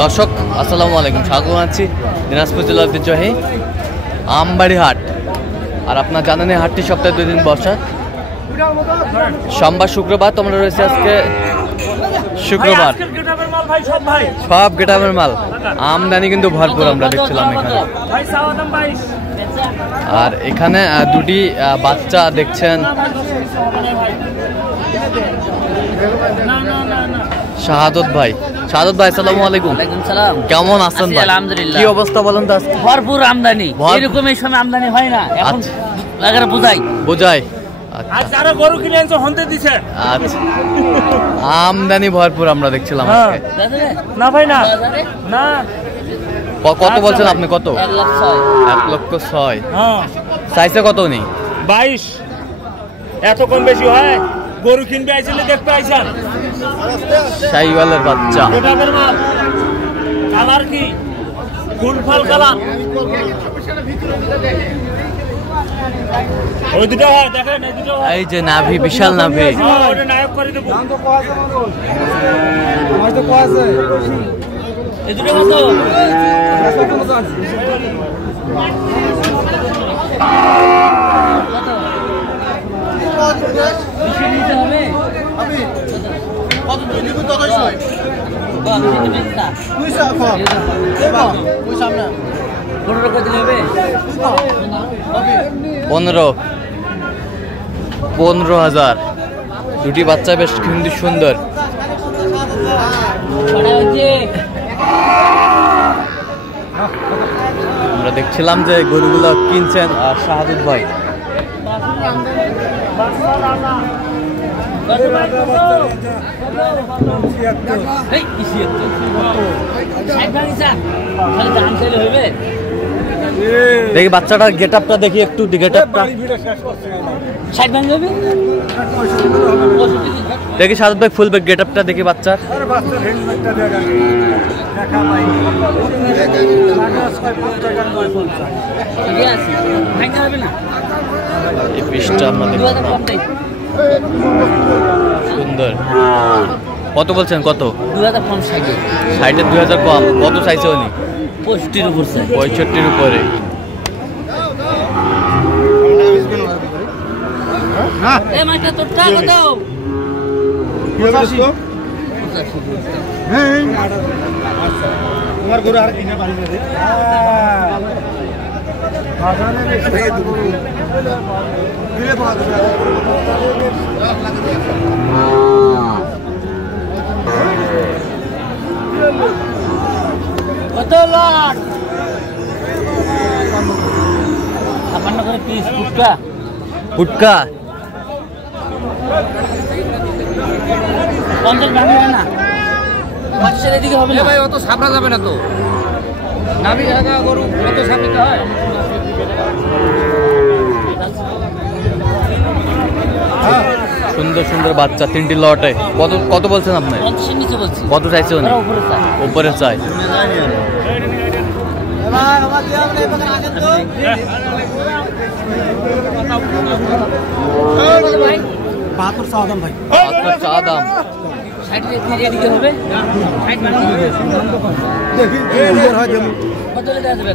দর্শক আসসালামু আলাইকুম, স্বাগত জানাচ্ছি দিনাজপুর জেলার ঐতিহ্যবাহী আমবাড়ি হাট। আর আপনার জানেন এই হাটটি সপ্তাহে 2 দিন বসা, সোমবার শুক্রবার। তোমরা রয়েছে আজকে শুক্রবার, সব গেটামের মাল, আমদানি কিন্তু ভরপুর আমরা দেখছিলাম এখানে। আর এখানে দুটি বাচ্চা দেখছেন, শাহাদত ভাই। শাহাদত ভাই আসসালামু আলাইকুম। ওয়ালাইকুম সালাম। কেমন আছেন ভাই? আলহামদুলিল্লাহ। কি অবস্থা বলেন তো? আজকে ভরপুর আমদানি, এরকম এই সময় আমদানি হয় না এখন। লাগারে বুঝাই আজ যারা গরু কিনে আনছে হন্তে দিছে। আচ্ছা, আমদানি ভরপুর আমরা দেখছিলাম আজকে। না ভাই না না, কত বলছেন আপনি? কত? 1,06,000। হ্যাঁ, সাইজে কত নেই? 22। এত কম বেশি হয়? গরু কিনবে আইছিলে, দেখতে আইছেন শাইওয়ালের বাচ্চা। গোটাবের মাল। কালার কি? ফুল ফল কালার। ওই দুটো হয়, দেখেন এই দুটো। এই যে নাভি, বিশাল নাভি। ওটা নায়ক করে দেব। এই দুটো কত? পনেরো হাজার। দুটি বাচ্চা বেশ কিন্তু সুন্দর। আমরা দেখছিলাম যে গরুগুলো কিনছেন শাহাদত ভাই। দেখি বাচ্চাটার গেট আপটা দেখি একটু, গেট আপটা দেখি। শাহাদত ভাই ফুল গেট আপটা দেখি বাচ্চার। এই পিসটা আমরা দেখলাম, সুন্দর। কত বলছেন? কত? 2000 কম। 60-এর 2000 কম। কত চাইছে উনি? 65-র উপর। 65-র উপরে। এই মাছটা তোর টাকা কত? 85। তোমার গরু আর কিনে পারি না রে। কত লাখ? 56 করে পিস। ফুটকা ফুটকা 50 ভাঙবে না। 50-এর এদিকে হবে না ভাই, অত সাপড়া যাবে না তো। নাভি জায়গা গরু কত সাপিতে হয়। সুন্দর সুন্দর বাচ্চা, 3টি লটে। কত বলছেন আপনি? 50-এর নিচে বলছি। কত চাইছে উনি? উপরে চাই। চা দাম। 60-এর এদিকে হবে। 60 ভাঙবে। কত লেগে আসবে?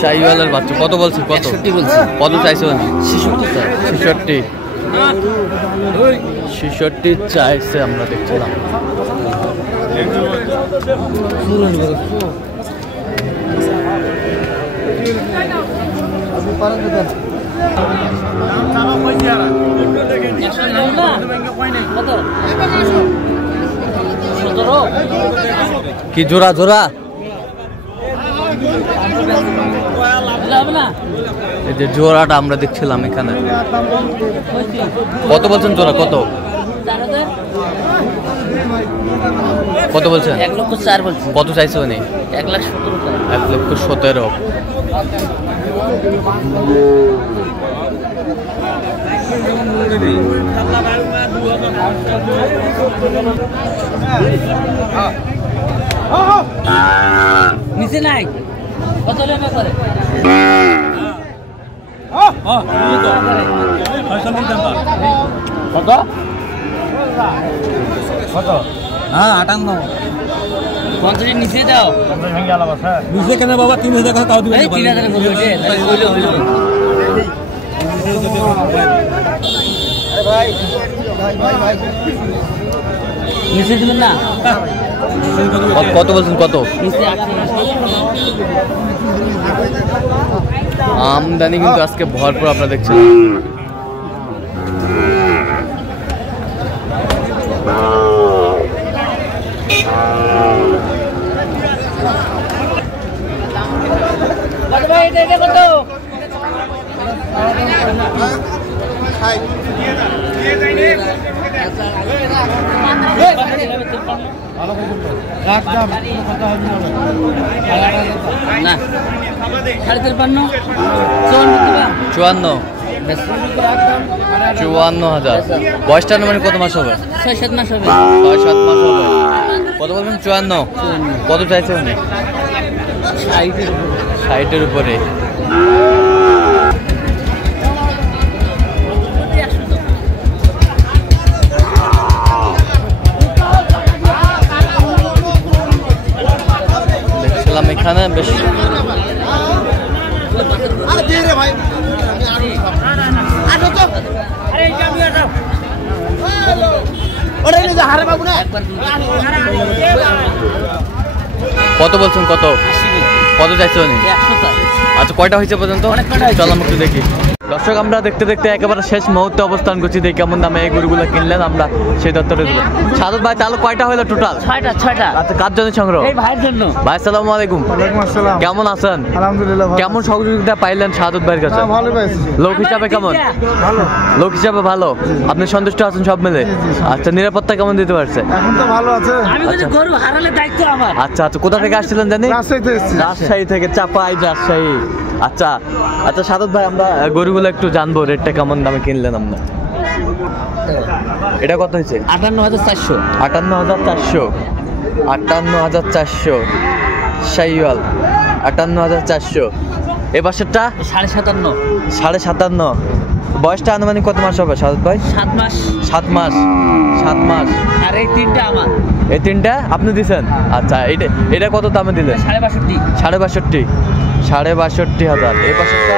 শাইওয়ালের বাচ্চা। কত বলছেন? কত? 61 বলছি। কত চাইছে উনি? 66। 66 চাইছে আমরা দেখছিলাম। কি জোড়া জোড়া? এই যে জোড়াটা আমরা দেখছিলাম এখানে। কত বলছেন জোড়া? কত? কত বলছেন? 1,04,000 বলছি। কত চাইছে উনি? 1,17,000। 1,17,000। নিচে নাই। কত লেখা করে? কত কত? হ্যাঁ 58। 50 নিচে দাও। 50 ভেঙে গেল বাস। নিচে কেন বাবা 3000 টাকা কাউ দিবেন? 3000 বলবে হইলো হইলো। আরে ভাই ভাই নিচে দিবেন না? কত বলছেন কত? নিচে আমদানি কিন্তু আজকে ভরপুর আপনারা দেখছেন। না 53,500 54,000। বয়সটা মানে কত মাস হবে? 6-7 মাস হবে। 6-7 মাস হবে। কত বলবেন? 54। কত চাইছে উনি? 60-এর উপরে। দেখছিলাম এখানে বেশ কত বলছেন? কত কত চাইছে উনি? 100। আচ্ছা কয়টা হয়েছে পর্যন্ত? চলো একটু দেখি। দর্শক আমরা দেখতে দেখতে একেবারে শেষ মুহূর্তে অবস্থান করছি। দেখি কেমন দামে এই গরুগুলো কিনলেন, আমরা সেই তথ্যটা দেবো। সাদত ভাই তাহলে কয়টা হলো টোটাল? 6টা। আচ্ছা কার জন্য সংগ্রহ? এই ভাইয়ের জন্য। ভাই আসসালামু আলাইকুম। ওয়ালাইকুম আসসালাম। কেমন আছেন? আলহামদুলিল্লাহ ভালো। কেমন সহযোগিতা পাইলেন সাদত ভাইয়ের কাছে? ভালো পাইছি। লোক হিসাবে কেমন? ভালো। লোক হিসাবে ভালো। আপনি সন্তুষ্ট আছেন সব মিলে? আচ্ছা নিরাপত্তা কেমন দিতে পারছে? এখন তো ভালো আছে। আমি কিন্তু গরু হারালে দায়িত্ব আমার। আচ্ছা আচ্ছা কোথা থেকে আসছিলেন জানি? রাজশাহী থেকে এসেছি। রাজশাহী থেকে। চাপাই রাজশাহী। আচ্ছা আচ্ছা সাদত ভাই আমরা গরুগুলো একটু জানবো, রেটটা কেমন দামে কিনলেন আপনার? এটা কত হয়েছে? 58,400। 58,400। 58,400 শাইওয়াল। 58,400। এ বছরটা 57.5। 57.5। বয়সটা আনুমানিক কত মাস হবে সাদত ভাই? 7 মাস। 7 মাস। 7 মাস। আর এই তিনটা আমার। এই তিনটা আপনি দিছেন? আচ্ছা এটা কত দামে দিলেন? 62.5। 62.5। 62,500। এই বছরটা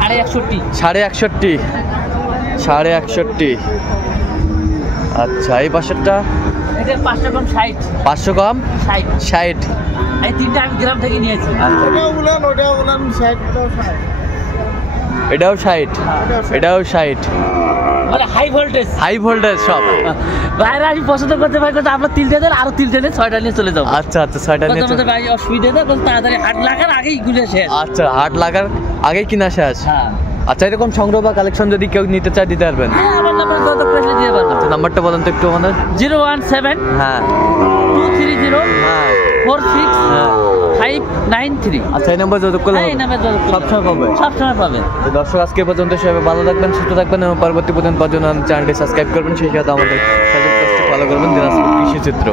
61.5। 61.5। 61.5। আচ্ছা এই পাশেরটা? এটা 500 কম 60। 500 কম 60। এই তিনটা আমি গ্রাম থেকে নিয়েছি। ওটাও বলেন, ওটাও বলেন 60টাও 60। এটাও 60। এটাও 60। মানে হাই ভোল্টেজ। হাই ভোল্টেজ সব। বাইরে আমি পছন্দ করতে পারি কথা আপনার 3টা দেন, আরো 3টা দেন, 6টা নিয়ে চলে যাবো। আচ্ছা আচ্ছা 6টা নিয়ে আমাদের ভাই অসুবিধা নেই, বল তাড়াতাড়ি হাট লাগার আগেই গুলে শেষ। আচ্ছা হাট লাগার আগেই কিনা শেষ। হ্যাঁ। আচ্ছা এরকম সংগ্রহ বা কালেকশন যদি কেউ নিতে চায় দিতে পারবেন? হ্যাঁ আমার নাম্বার যত প্রেসে দিয়ে পারবো। আচ্ছা নাম্বারটা বলেন তো একটু আমাদের। 017 হ্যাঁ 230 হ্যাঁ 46 হ্যাঁ। 593। আচ্ছা এই নাম্বার যোগাযোগ করলে এই নাম্বার যোগাযোগ করলে সবসময় পাবে? সবসময় পাবেন। তো দর্শক আজকে পর্যন্ত সবাই ভালো থাকবেন, সুস্থ থাকবেন এবং পরবর্তী পর্যন্ত চ্যানেলটি সাবস্ক্রাইব করবেন, সেই সাথে আমাদের ফলো করবেন দিনাজপুর কৃষি চিত্র।